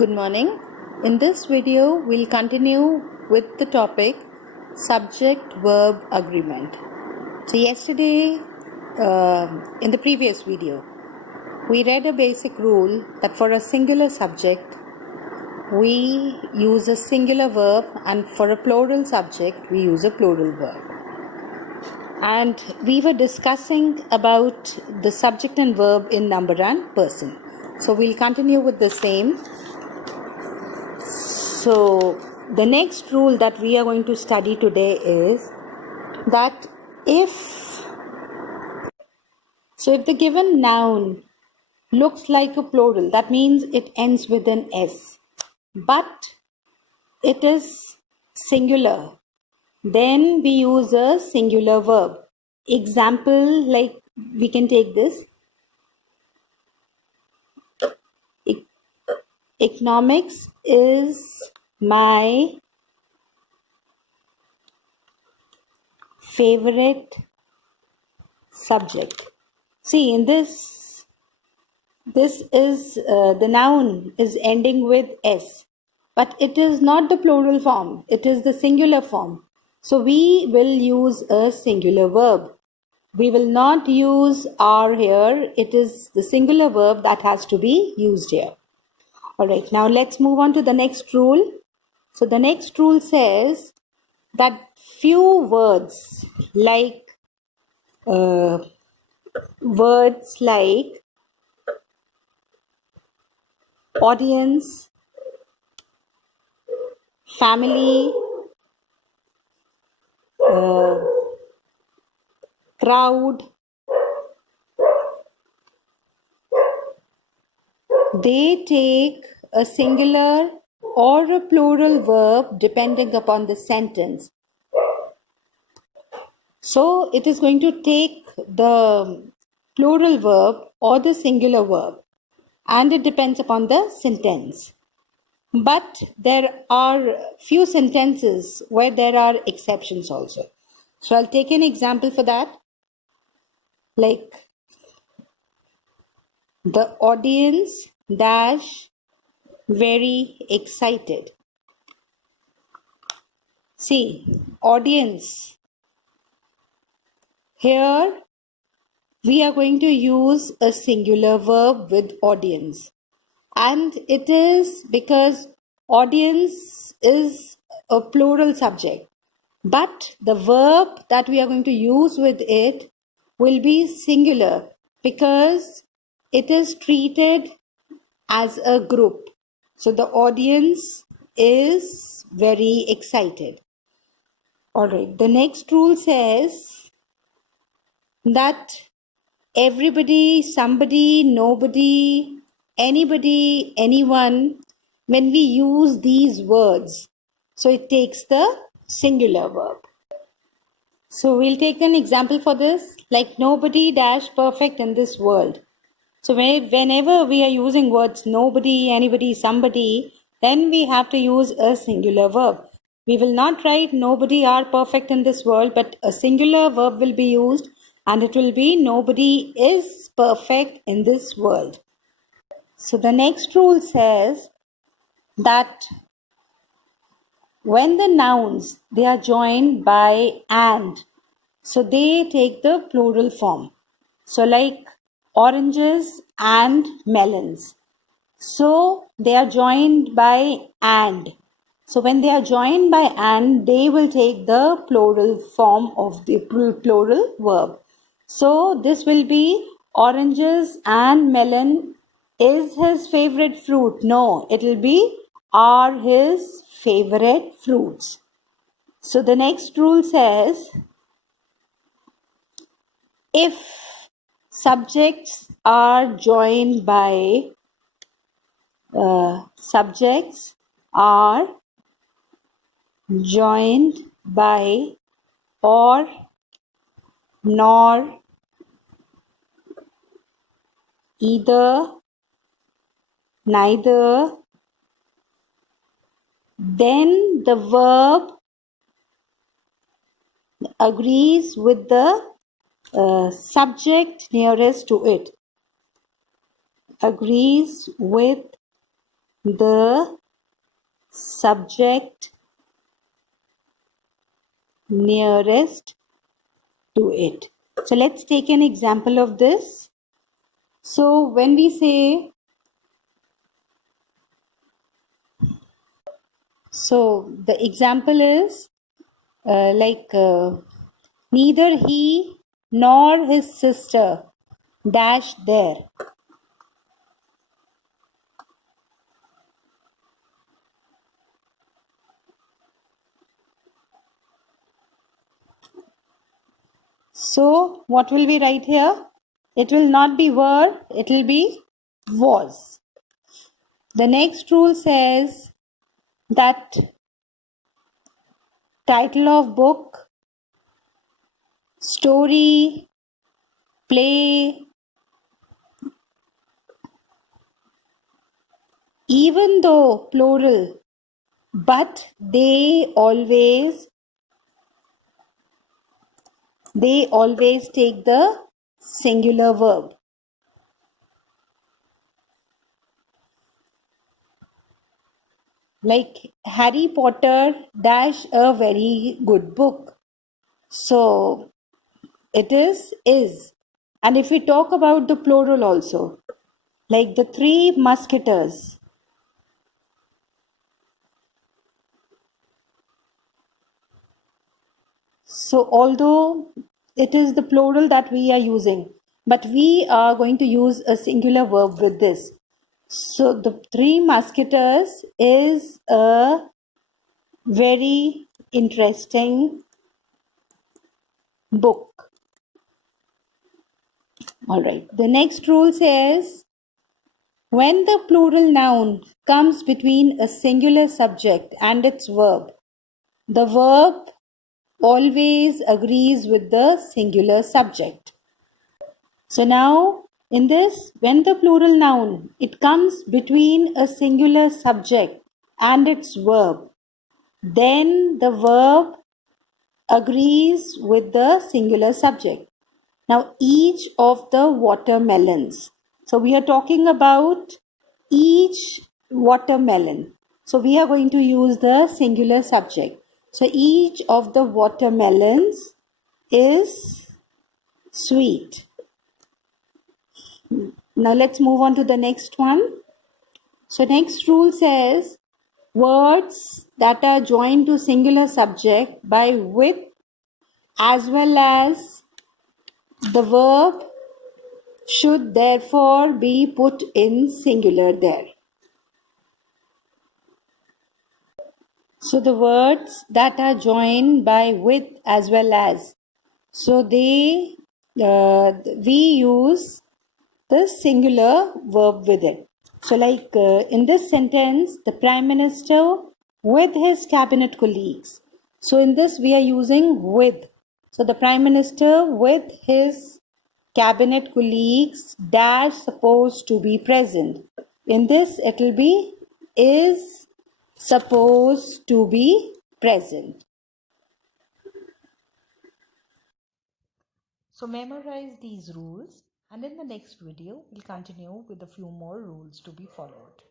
Good morning. In this video, we'll continue with the topic subject-verb agreement. So yesterday, in the previous video, we read a basic rule that for a singular subject, we use a singular verb, and for a plural subject, we use a plural verb. And we were discussing about the subject and verb in number and person. So we'll continue with the same. So the next rule that we are going to study today is that if the given noun looks like a plural, that means it ends with an S, but it is singular, then we use a singular verb. Example, like we can take this. Economics is my favorite subject. See, in this is the noun is ending with S, but it is not the plural form, it is the singular form. So we will use a singular verb. We will not use are here, it is the singular verb that has to be used here. Alright, now let's move on to the next rule. So the next rule says that few words like audience, family, crowd, they take a singular or a plural verb depending upon the sentence. So it is going to take the plural verb or the singular verb, and it depends upon the sentence. But there are few sentences where there are exceptions also. So I'll take an example for that. Like the audience dash very excited. See, audience. Here we are going to use a singular verb with audience. And it is because audience is a plural subject. But the verb that we are going to use with it will be singular because it is treated as a group. So the audience is very excited. Alright, the next rule says that everybody, somebody, nobody, anybody, anyone, when we use these words, so it takes the singular verb. So we'll take an example for this, like nobody dash perfect in this world. So whenever we are using words nobody, anybody, somebody, then we have to use a singular verb. We will not write nobody are perfect in this world, but a singular verb will be used, and it will be nobody is perfect in this world. So the next rule says that when the nouns, they are joined by and, so they take the plural form. So like oranges and melons. So they are joined by and. So when they are joined by and, they will take the plural form of the plural verb. So this will be oranges and melon is his favorite fruit. No, it will be are his favorite fruits. So the next rule says if subjects are joined by or, nor, either, neither, then the verb agrees with the subject nearest to it. Agrees with the subject nearest to it. So let's take an example of this. So when we say, so the example is neither he nor his sister dash there. So what will we write here? It will not be were, it will be was. The next rule says that title of book, story, play, even though plural, but they always take the singular verb. Like Harry Potter dash a very good book. So it is. And if we talk about the plural also, like the three musketeers. So although it is the plural that we are using, but we are going to use a singular verb with this. So the Three Musketeers is a very interesting book. All right. The next rule says when the plural noun comes between a singular subject and its verb, the verb always agrees with the singular subject. So now in this, when the plural noun, it comes between a singular subject and its verb, then the verb agrees with the singular subject. Now each of the watermelons. So we are talking about each watermelon. So we are going to use the singular subject. So each of the watermelons is sweet. Now let's move on to the next one. So next rule says words that are joined to singular subject by with as well as the verb should therefore be put in singular there. So the words that are joined by with as well as, so we use the singular verb with it. So like in this sentence, the Prime Minister with his cabinet colleagues. So in this we are using with. So the Prime Minister with his cabinet colleagues dash supposed to be present. In this it will be is supposed to be present. So memorize these rules, and in the next video we'll continue with a few more rules to be followed.